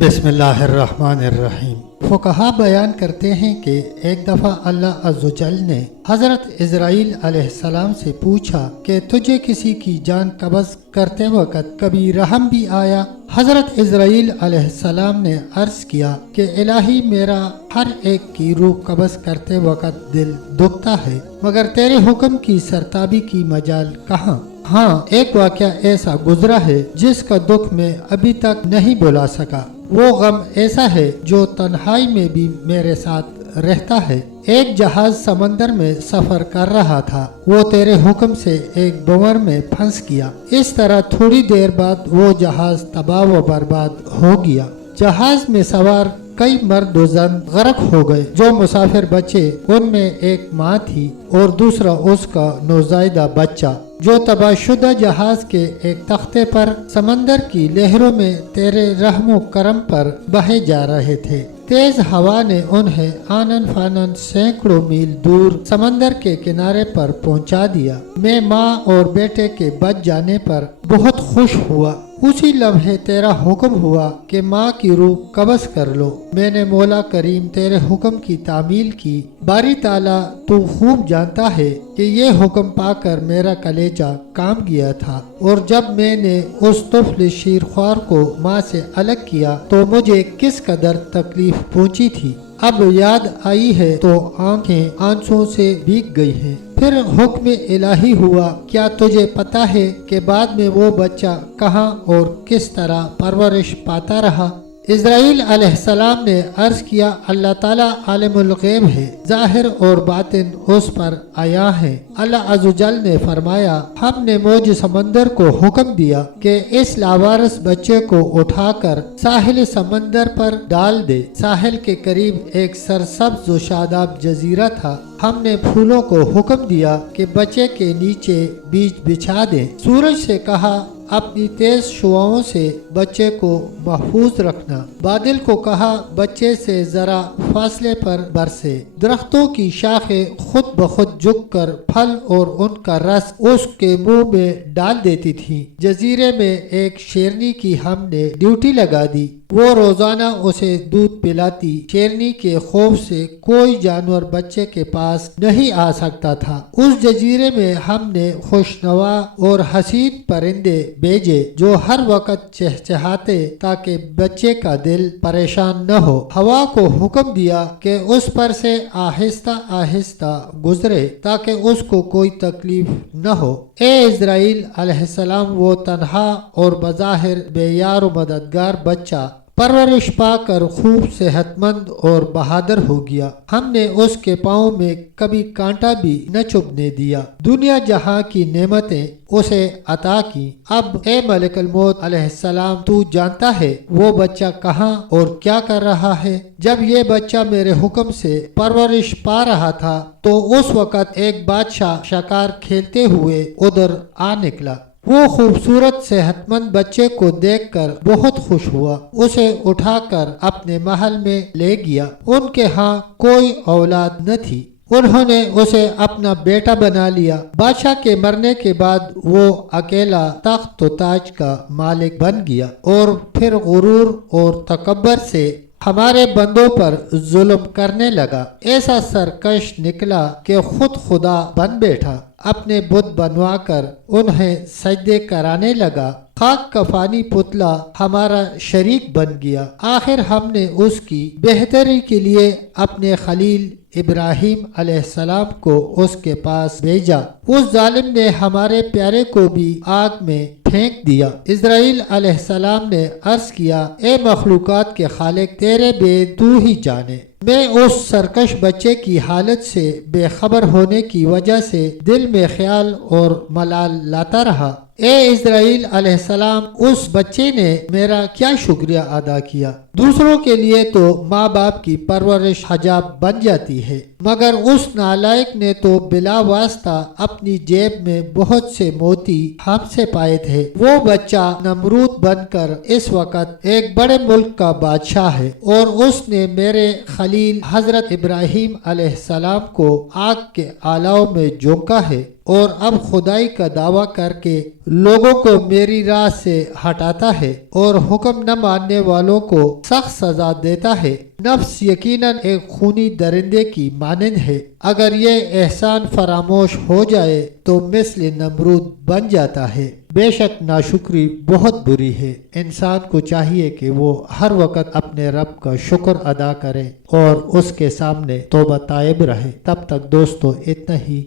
بسم اللہ الرحمن الرحیم۔ فقہا بیان کرتے ہیں کہ ایک دفعہ اللہ عز و جل نے حضرت اسرائیل علیہ السلام سے پوچھا کہ تجھے کسی کی جان قبض کرتے وقت کبھی رحم بھی آیا؟ حضرت اسرائیل علیہ السلام نے عرض کیا کہ الہی، میرا ہر ایک کی روح قبض کرتے وقت دل دکھتا ہے، مگر تیرے حکم کی سرتابی کی مجال کہاں؟ ہاں، ایک واقعہ ایسا گزرا ہے جس کا دکھ میں ابھی تک نہیں بھلا سکا۔ وہ غم ایسا ہے جو تنہائی میں بھی میرے ساتھ رہتا ہے۔ ایک جہاز سمندر میں سفر کر رہا تھا، وہ تیرے حکم سے ایک بنور میں پھنس گیا۔ اس طرح تھوڑی دیر بعد وہ جہاز تباہ و برباد ہو گیا۔ جہاز میں سوار کئی مرد و زن غرق ہو گئے۔ جو مسافر بچے ان میں ایک ماں تھی اور دوسرا اس کا نوزائیدہ بچہ، جو تباہ شدہ جہاز کے ایک تختے پر سمندر کی لہروں میں تیرے رحم و کرم پر بہے جا رہے تھے۔ تیز ہوا نے انہیں آنن فانن سینکڑوں میل دور سمندر کے کنارے پر پہنچا دیا۔ میں ماں اور بیٹے کے بچ جانے پر بہت خوش ہوا۔ اسی لمحے تیرا حکم ہوا کہ ماں کی روح قبض کر لو۔ میں نے مولا کریم تیرے حکم کی تعمیل کی۔ باری تعالیٰ تو خوب جانتا ہے کہ یہ حکم پا کر میرا کلیجہ کام گیا تھا، اور جب میں نے اس طفل شیرخوار کو ماں سے الگ کیا تو مجھے کس قدر تکلیف پہنچی تھی۔ اب یاد آئی ہے تو آنکھیں آنسوں سے بھیگ گئی ہیں۔ پھر حکم الہی ہوا۔ کیا تجھے پتا ہے کہ بعد میں وہ بچہ کہاں اور کس طرح پرورش پاتا رہا؟ اسرائیل علیہ السلام نے عرض کیا، اللہ تعالیٰ عالم الغیب ہے، ظاہر اور باطن اس پر عیاں ہے۔ اللہ عز و جل نے فرمایا، ہم نے موج سمندر کو حکم دیا کہ اس لاوارث بچے کو اٹھا کر ساحل سمندر پر ڈال دے۔ ساحل کے قریب ایک سرسبز و شاداب جزیرہ تھا۔ ہم نے پھولوں کو حکم دیا کہ بچے کے نیچے بیج بچھا دیں۔ سورج سے کہا، اپنی تیز شعاؤں سے بچے کو محفوظ رکھنا۔ بادل کو کہا، بچے سے ذرا فاصلے پر برسے۔ درختوں کی شاخیں خود بخود جھک کر پھل اور ان کا رس اس کے منہ میں ڈال دیتی تھی۔ جزیرے میں ایک شیرنی کی ہم نے ڈیوٹی لگا دی، وہ روزانہ اسے دودھ پلاتی۔ شیرنی کے خوف سے کوئی جانور بچے کے پاس نہیں آ سکتا تھا۔ اس جزیرے میں ہم نے خوشنوا اور حسین پرندے بھیجے جو ہر وقت چہچہاتے تاکہ بچے کا دل پریشان نہ ہو۔ ہوا کو حکم دیا کہ اس پر سے آہستہ آہستہ گزرے تاکہ اس کو کوئی تکلیف نہ ہو۔ اے اسرائیل علیہ السلام، وہ تنہا اور بظاہر بے یار و مددگار بچہ پرورش پا کر خوب صحت مند اور بہادر ہو گیا۔ ہم نے اس کے پاؤں میں کبھی کانٹا بھی نہ چبھنے دیا۔ دنیا جہاں کی نعمتیں اسے عطا کی۔ اب اے ملک الموت علیہ السلام، تو جانتا ہے وہ بچہ کہاں اور کیا کر رہا ہے۔ جب یہ بچہ میرے حکم سے پرورش پا رہا تھا تو اس وقت ایک بادشاہ شکار کھیلتے ہوئے ادھر آ نکلا۔ وہ خوبصورت صحت مند بچے کو دیکھ کر بہت خوش ہوا، اسے اٹھا کر اپنے محل میں لے گیا۔ ان کے ہاں کوئی اولاد نہ تھی، انہوں نے اسے اپنا بیٹا بنا لیا۔ بادشاہ کے مرنے کے بعد وہ اکیلا تخت و تاج کا مالک بن گیا، اور پھر غرور اور تکبر سے ہمارے بندوں پر ظلم کرنے لگا۔ ایسا سرکش نکلا کہ خود خدا بن بیٹھا، اپنے بت بنوا کر انہیں سجدے کرانے لگا۔ خاک کا فانی پتلا ہمارا شریک بن گیا۔ آخر ہم نے اس کی بہتری کے لیے اپنے خلیل ابراہیم علیہ السلام کو اس کے پاس بھیجا۔ اس ظالم نے ہمارے پیارے کو بھی آگ میں پھینک دیا۔ اسرائیل علیہ السلام نے عرض کیا، اے مخلوقات کے خالق، تیرے بے تو ہی جانے۔ میں اس سرکش بچے کی حالت سے بے خبر ہونے کی وجہ سے دل میں خیال اور ملال لاتا رہا۔ اے اسرائیل علیہ السلام، اس بچے نے میرا کیا شکریہ ادا کیا؟ دوسروں کے لیے تو ماں باپ کی پرورش حجاب بن جاتی ہے، مگر اس نالائق نے تو بلا واسطہ اپنی جیب میں بہت سے موتی ہم سے پائے تھے۔ وہ بچہ نمرود بن کر اس وقت ایک بڑے ملک کا بادشاہ ہے، اور اس نے میرے خلیل حضرت ابراہیم علیہ السلام کو آگ کے آلاؤ میں جھونکا ہے اور اب خدائی کا دعویٰ کر کے لوگوں کو میری راہ سے ہٹاتا ہے اور حکم نہ ماننے والوں کو سخت سزا دیتا ہے۔ نفس یقیناً ایک خونی درندے کی مانند ہے، اگر یہ احسان فراموش ہو جائے تو مثل نمرود بن جاتا ہے۔ بے شک ناشکری بہت بری ہے۔ انسان کو چاہیے کہ وہ ہر وقت اپنے رب کا شکر ادا کرے اور اس کے سامنے توبہ طائب رہے۔ تب تک دوستو اتنا ہی،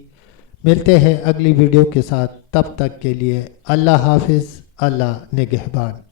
ملتے ہیں اگلی ویڈیو کے ساتھ، تب تک کے لیے اللہ حافظ، اللہ نگہبان۔